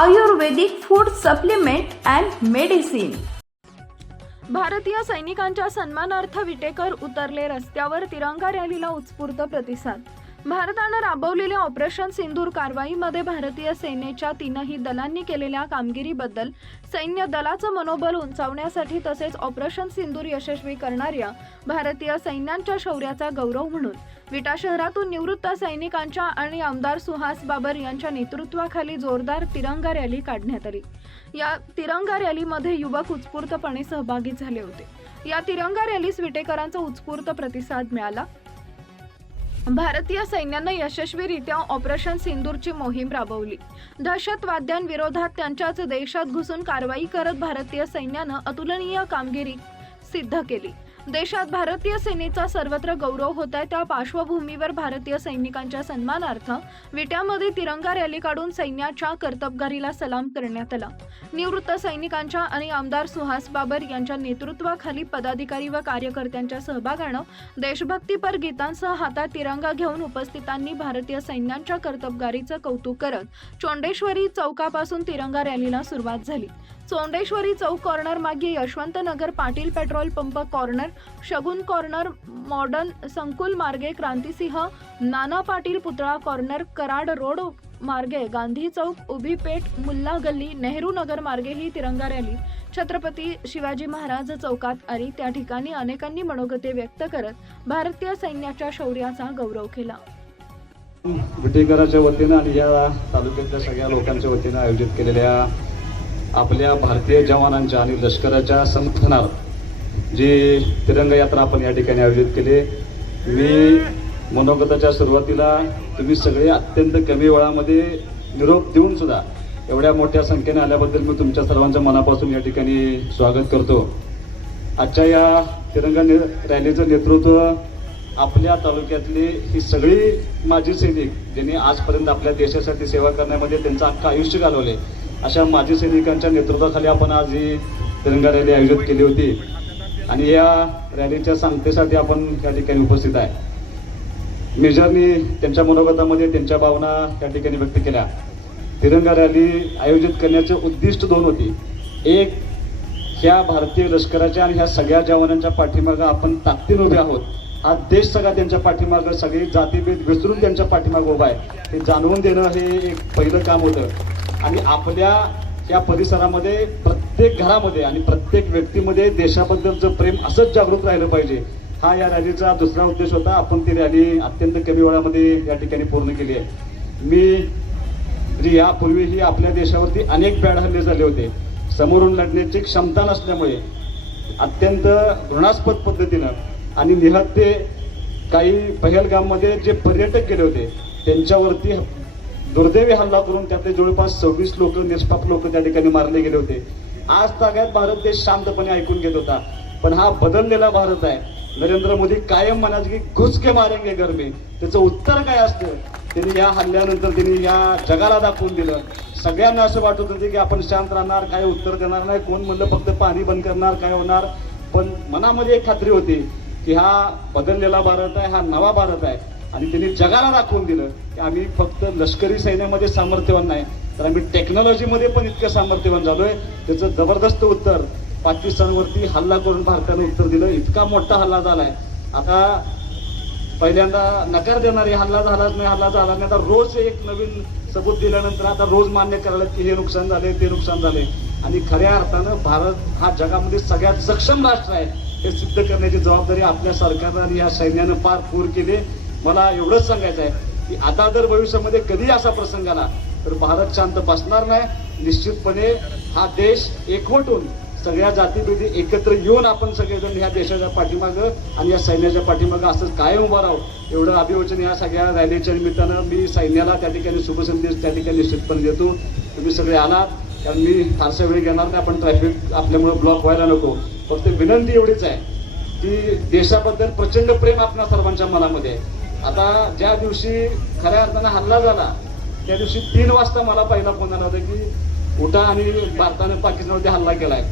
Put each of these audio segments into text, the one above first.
Ayurvedic food supplement and medicine भारतीय सैनिकांच्या सन्मानार्थ विटेकर उतरले रस्त्यावर तिरंगा रॅलीला उत्स्फूर्त प्रतिसाद भारतानं राबवलेल्या ऑपरेशन सिंधूर कारवाईमध्ये भारतीय सेनेच्या तीनही दलांनी केलेल्या कामगिरीबद्दल सैन्य दलाचं मनोबल उंचावण्यासाठी तसेच ऑपरेशन सिंधूर यशस्वी करणाऱ्या भारतीय सैन्यांच्या शौर्याचा गौरव म्हणून विटा शहरातून निवृत्त सैनिकांच्या आणि आमदार सुहास बाबर यांच्या नेतृत्वाखाली जोरदार तिरंगा रॅली काढण्यात आली या तिरंगा रॅलीमध्ये युवक उत्स्फूर्तपणे सहभागी झाले होते या तिरंगा रॅलीस विटेकरांचा उत्स्फूर्त प्रतिसाद मिळाला भारतीय सैन्यानं यशस्वीरित्या ऑपरेशन सिंदूरची मोहीम राबवली दहशतवाद्यांविरोधात त्यांच्याच देशात घुसून कारवाई करत भारतीय सैन्यानं अतुलनीय कामगिरी सिद्ध केली देशात भारतीय सेनेचा सर्वत्र गौरव होत आहे त्या पार्श्वभूमीवर भारतीय सैनिकांच्या सन्मानार्थ विट्यामध्ये तिरंगा रॅली काढून सैन्याच्या कर्तबगारीला सलाम करण्यात आला निवृत्त सैनिकांच्या आणि आमदार सुहास बाबर यांच्या नेतृत्वाखाली पदाधिकारी व कार्यकर्त्यांच्या सहभागानं देशभक्तीपर गीतांसह हातात तिरंगा घेऊन उपस्थितांनी भारतीय सैन्यांच्या कर्तबगारीचं कौतुक करत चोंडेश्वरी चौकापासून तिरंगा रॅलीला सुरुवात झाली सोंडेश्वरी चौक कॉर्नर मागे Yashwant Nagar Patil petrol pump corner Shagun corner modern संकुल मार्गे क्रांतीसिंह नाना पाटील पुतळा कॉर्नर कराड रोड मार्गे गांधी चौक उभी पेठ मुल्ला गल्ली नेहरू नगर मार्गे ही तिरंगा रॅली छत्रपती शिवाजी महाराज चौकात आली त्या ठिकाणी अनेकांनी मनोगते व्यक्त करत भारतीय सैन्याच्या शौर्याचा गौरव केला विटेकराच्या वतीनं आणि या तालुक्यातल्या सगळ्या लोकांच्या वतीनं आयोजित केलेल्या आपल्या भारतीय जवानांच्या आणि लष्कराच्या समर्थनार्थ जी तिरंगा यात्रा आपण या ठिकाणी आयोजित केली मी मनोगताच्या सुरुवातीला तुम्ही सगळे अत्यंत कमी वेळामध्ये निरोप देऊन सुद्धा एवढ्या मोठ्या संख्येने आल्याबद्दल मी तुमच्या सर्वांच्या मनापासून या ठिकाणी स्वागत करतो आजच्या या तिरंगा ने रॅलीचं नेतृत्व आपल्या तालुक्यातली ही सगळी माजी सैनिक ज्यांनी आजपर्यंत आपल्या देशासाठी सेवा करण्यामध्ये त्यांचं अख्खं आयुष्य घालवले अशा माजी सैनिकांच्या नेतृत्वाखाली आपण आज ही तिरंगा रॅली आयोजित केली होती आणि या रॅलीच्या सांगतेसाठी आपण या ठिकाणी उपस्थित आहे मेजरनी त्यांच्या मनोगतामध्ये त्यांच्या भावना त्या ठिकाणी व्यक्त केल्या तिरंगा रॅली आयोजित करण्याचे उद्दिष्ट दोन होती एक ह्या भारतीय लष्कराच्या आणि ह्या सगळ्या जवानांच्या पाठीमागं आपण ताकदीनं उभे आहोत हा देश सगळा त्यांच्या पाठीमागं सगळी जातीभेद विसरून त्यांच्या पाठीमागं उभा आहे हे जाणवून देणं हे एक पहिलं काम होतं आणि आपल्या या परिसरामध्ये प्रत्येक घरामध्ये आणि प्रत्येक व्यक्तीमध्ये देशाबद्दलचं प्रेम असंच जागृत राहिलं पाहिजे हा या रॅलीचा दुसरा उद्देश होता आपण ती रॅली अत्यंत कमी वेळामध्ये या ठिकाणी पूर्ण केली आहे मी यापूर्वीही आपल्या देशावरती अनेक बॅड हल्ले झाले होते समोरून लढण्याची क्षमता नसल्यामुळे अत्यंत घृणास्पद पद्धतीनं आणि निहत्ते काही पहलगाममध्ये जे पर्यटक गेले होते त्यांच्यावरती दुर्दैवी हल्ला करून त्यातले जवळपास सव्वीस लोक निष्पाप लोक त्या ठिकाणी मारले गेले होते आज ताग्यात भारत देश शांतपणे ऐकून घेत होता पण हा बदललेला भारत आहे नरेंद्र मोदी कायम म्हणायचे की घुसके मारेंगे गरमे त्याचं उत्तर काय असतं त्यांनी या हल्ल्यानंतर त्यांनी या जगाला दाखवून दिलं सगळ्यांना असं वाटत होतं की आपण शांत राहणार काय उत्तर देणार नाही कोण म्हणलं फक्त पाणी बंद करणार काय होणार पण मनामध्ये एक खात्री होती की हा बदललेला भारत आहे हा नवा भारत आहे आणि त्यांनी जगाला दाखवून दिलं की आम्ही फक्त लष्करी सैन्यामध्ये सामर्थ्यवान नाही तर आम्ही टेक्नॉलॉजीमध्ये पण इतकं सामर्थ्यवान झालोय त्याचं जबरदस्त उत्तर पाकिस्तानवरती हल्ला करून भारताने उत्तर दिलं इतका मोठा हल्ला झालाय आता पहिल्यांदा नकार देणारे हल्ला झालाच नाही हल्ला झाला नाही आता रोज एक नवीन सबूत दिल्यानंतर आता रोज मान्य करायला की हे नुकसान झाले ते नुकसान झाले आणि खऱ्या अर्थानं भारत हा जगामध्ये सगळ्यात सक्षम राष्ट्र आहे हे सिद्ध करण्याची जबाबदारी आपल्या सरकारनं आणि या सैन्यानं पार पूर केले मला एवढंच सांगायचं आहे की आता जर भविष्यामध्ये कधी असा प्रसंग आला तर भारत शांत बसणार नाही निश्चितपणे हा देश एकवटून सगळ्या जातीभेदी एकत्र येऊन आपण सगळेजण ह्या देशाच्या पाठीमागं आणि या सैन्याच्या पाठीमागं असंच कायम उभं राहू एवढं अभिवचन या सगळ्या रॅलीच्या निमित्तानं मी सैन्याला त्या ठिकाणी शुभसंदेश त्या ठिकाणी निश्चितपणे देतो तुम्ही सगळे आलात कारण मी फारसा वेळ घेणार नाही आपण ट्रॅफिक आपल्यामुळे ब्लॉक व्हायला नको फक्त विनंती एवढीच आहे की देशाबद्दल प्रचंड प्रेम आपल्या सर्वांच्या मनामध्ये आहे आता ज्या दिवशी खऱ्या अर्थानं हल्ला झाला त्या दिवशी तीन वाजता मला पहिला फोन आला होता की उठा आणि भारताने पाकिस्तानवरती हल्ला केलाय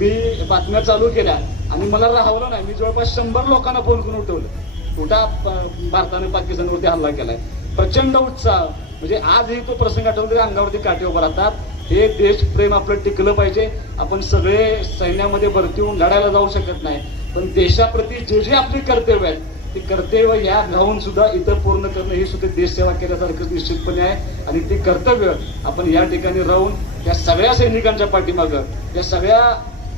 मी बातम्या चालू केल्या आणि मला राहावलं नाही मी जवळपास शंभर लोकांना फोन करून उठवलं उठा भारताने पाकिस्तानवरती हल्ला केलाय प्रचंड उत्साह म्हणजे आजही तो प्रसंग आठवला तरी अंगावरती काटे उभं राहतात हे देशप्रेम आपलं टिकलं पाहिजे आपण सगळे सैन्यामध्ये भरती होऊन लढायला जाऊ शकत नाही पण देशाप्रती जे जे आपली कर्तव्य आहेत ते कर्तव्य या राहून सुद्धा इतर पूर्ण करणं हे सुद्धा देशसेवा केल्यासारखं निश्चितपणे आहे आणि ते कर्तव्य आपण या ठिकाणी राहून त्या सगळ्या सैनिकांच्या पाठीमागं या सगळ्या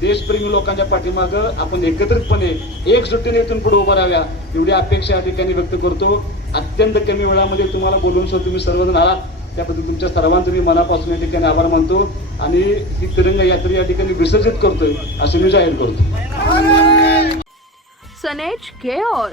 देशप्रेमी लोकांच्या पाठीमागं आपण एकत्रितपणे एकजुटीने इथून पुढे उभा राहाव्या एवढी अपेक्षा या ठिकाणी व्यक्त करतो अत्यंत कमी वेळामध्ये तुम्हाला बोलून सुद्धा तुम्ही सर्वजण आहात त्याबद्दल तुमच्या सर्वांचं मी मनापासून या ठिकाणी आभार मानतो आणि ही तिरंगा यात्रा या ठिकाणी विसर्जित करतोय असं मी जाहीर करतो सनेज care